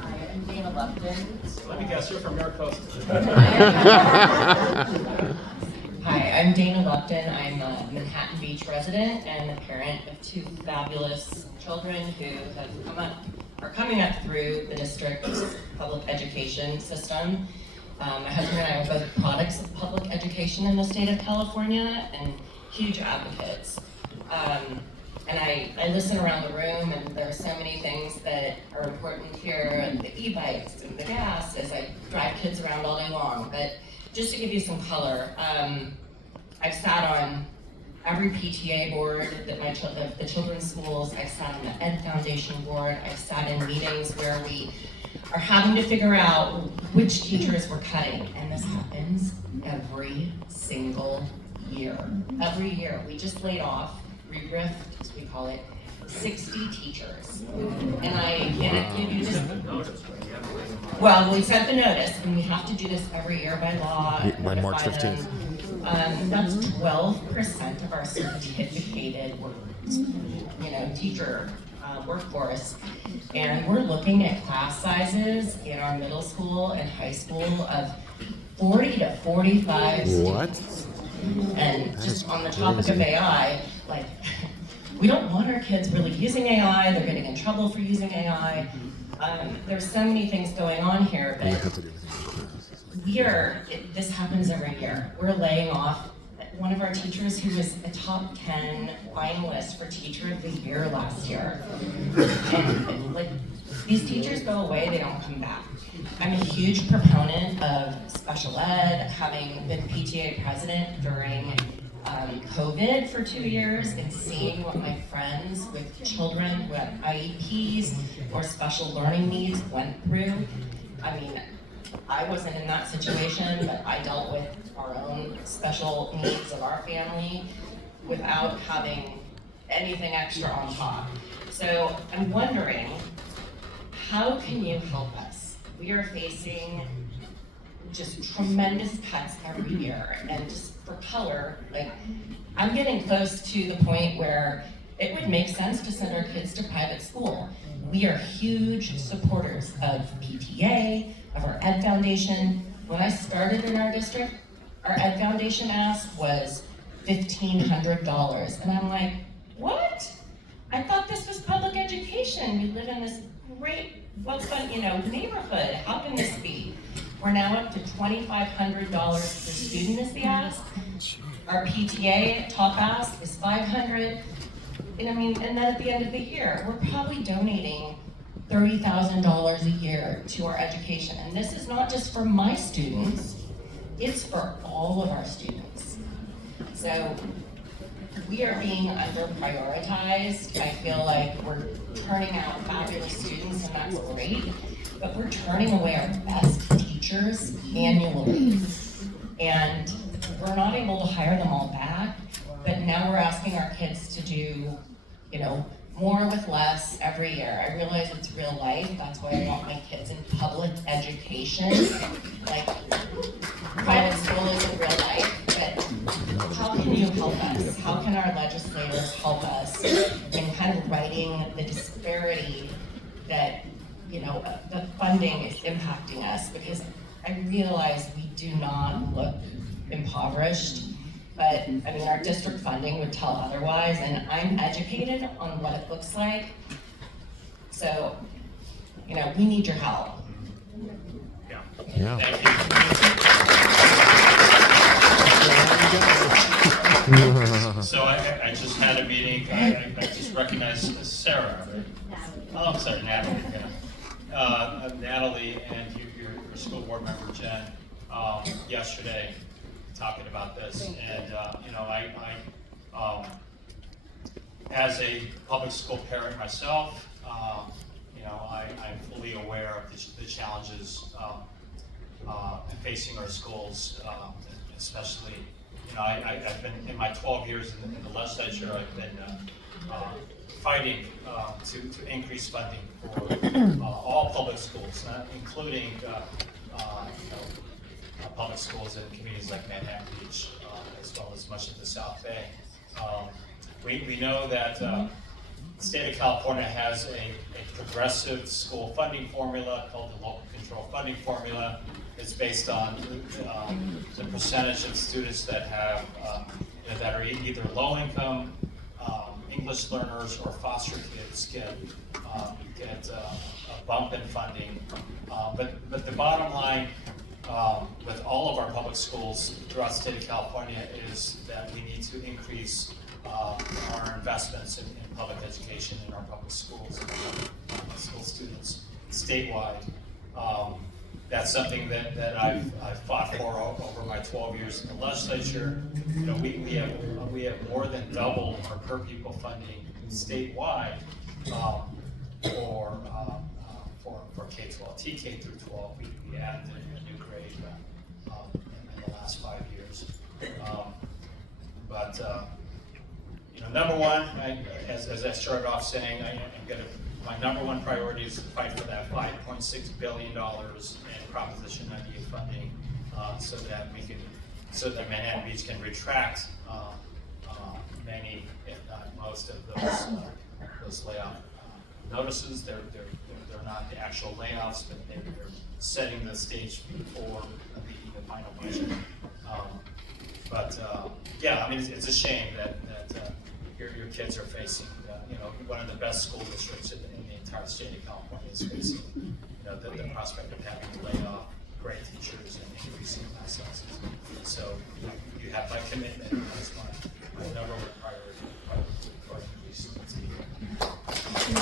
Hi, I'm Dana Lupton. Let me guess, you're from Maricosta. Hi, I'm Dana Lupton. I'm a Manhattan Beach resident and the parent of two fabulous children who are coming up through the district's public education system. My husband and I are both products of public education in the state of California and huge advocates. And I listen around the room, and there are so many things that are important here, and the e-bikes and the gas, as I drive kids around all day long. But just to give you some color, I've sat on every PTA board that the children's schools. I've sat on the Ed Foundation board. I've sat in meetings where we are having to figure out which teachers we're cutting, and this happens every single year. Every year, we just laid off, re-riffed, as we call it, 60 teachers. And I can't give you just, well, we sent the notice, and we have to do this every year by law. By March 15th. That's 12% of our certificated teacher workforce. And we're looking at class sizes in our middle school and high school of 40 to 45 students. And just on the topic of AI, like, we don't want our kids really using AI. They're getting in trouble for using AI. There's so many things going on here, but this happens every year. We're laying off one of our teachers who was a top 10 finalist for Teacher of the Year last year. And like, these teachers go away, they don't come back. I'm a huge proponent of special ed, having been PTA president during COVID for 2 years and seeing what my friends with children who have IEPs or special learning needs went through. I mean, I wasn't in that situation, but I dealt with our own special needs of our family without having anything extra on top. So I'm wondering, how can you help us? We are facing just tremendous cuts every year, and just for color, like, I'm getting close to the point where it would make sense to send our kids to private school. We are huge supporters of PTA, of our Ed Foundation. When I started in our district, our Ed Foundation ask was $1,500. And I'm like, what? I thought this was public education. We live in this great, neighborhood. How can this be? We're now up to $2,500 per student is the ask. Our PTA top ask is $500. And then at the end of the year, we're probably donating $30,000 a year to our education. And this is not just for my students, it's for all of our students. So we are being under-prioritized. I feel like we're turning out fabulous students, and that's great, but we're turning away our best teachers annually. And we're not able to hire them all back, but now we're asking our kids to do, more with less every year. I realize it's real life. That's why I want my kids in public education. Like, private school isn't real life, but how can you help us? How can our legislators help us in kind of righting the disparity that, the funding is impacting us? Because I realize we do not look impoverished. But our district funding would tell otherwise, and I'm educated on what it looks like. So, we need your help. Yeah. Thank you. So I just had a meeting. I just recognized Sarah. Oh, I'm sorry, Natalie. Yeah. Natalie and your school board member Jen yesterday, talking about this, and I as a public school parent myself, I'm fully aware of the challenges facing our schools, especially, I've been, in my 12 years in the legislature, I've been fighting to increase funding for all public schools, including public schools in communities like Manhattan Beach, as well as much of the South Bay. We know that the state of California has a progressive school funding formula called the local control funding formula. It's based on the percentage of students that have that are either low income English learners or foster kids get a bump in funding. But the bottom line with all of our public schools throughout the state of California is that we need to increase our investments in public education in our public schools and our public school students statewide. That's something that I've fought for over my 12 years in the legislature. You know, we have more than double our per pupil funding statewide for K-12, TK through 12. We added a new grade in the last 5 years. You know, number one, as I started off saying, my number one priority is to fight for that $5.6 billion in Proposition 98 funding, so that Manhattan Beach can retract many, if not most, of those layoff notices. They're not the actual layoffs, but they're setting the stage for the final budget. Yeah, I mean, it's a shame that your kids are facing, one of the best school districts in the entire state of California is facing, the prospect of having to lay off great teachers and increasing class sizes. So you have my commitment as my number one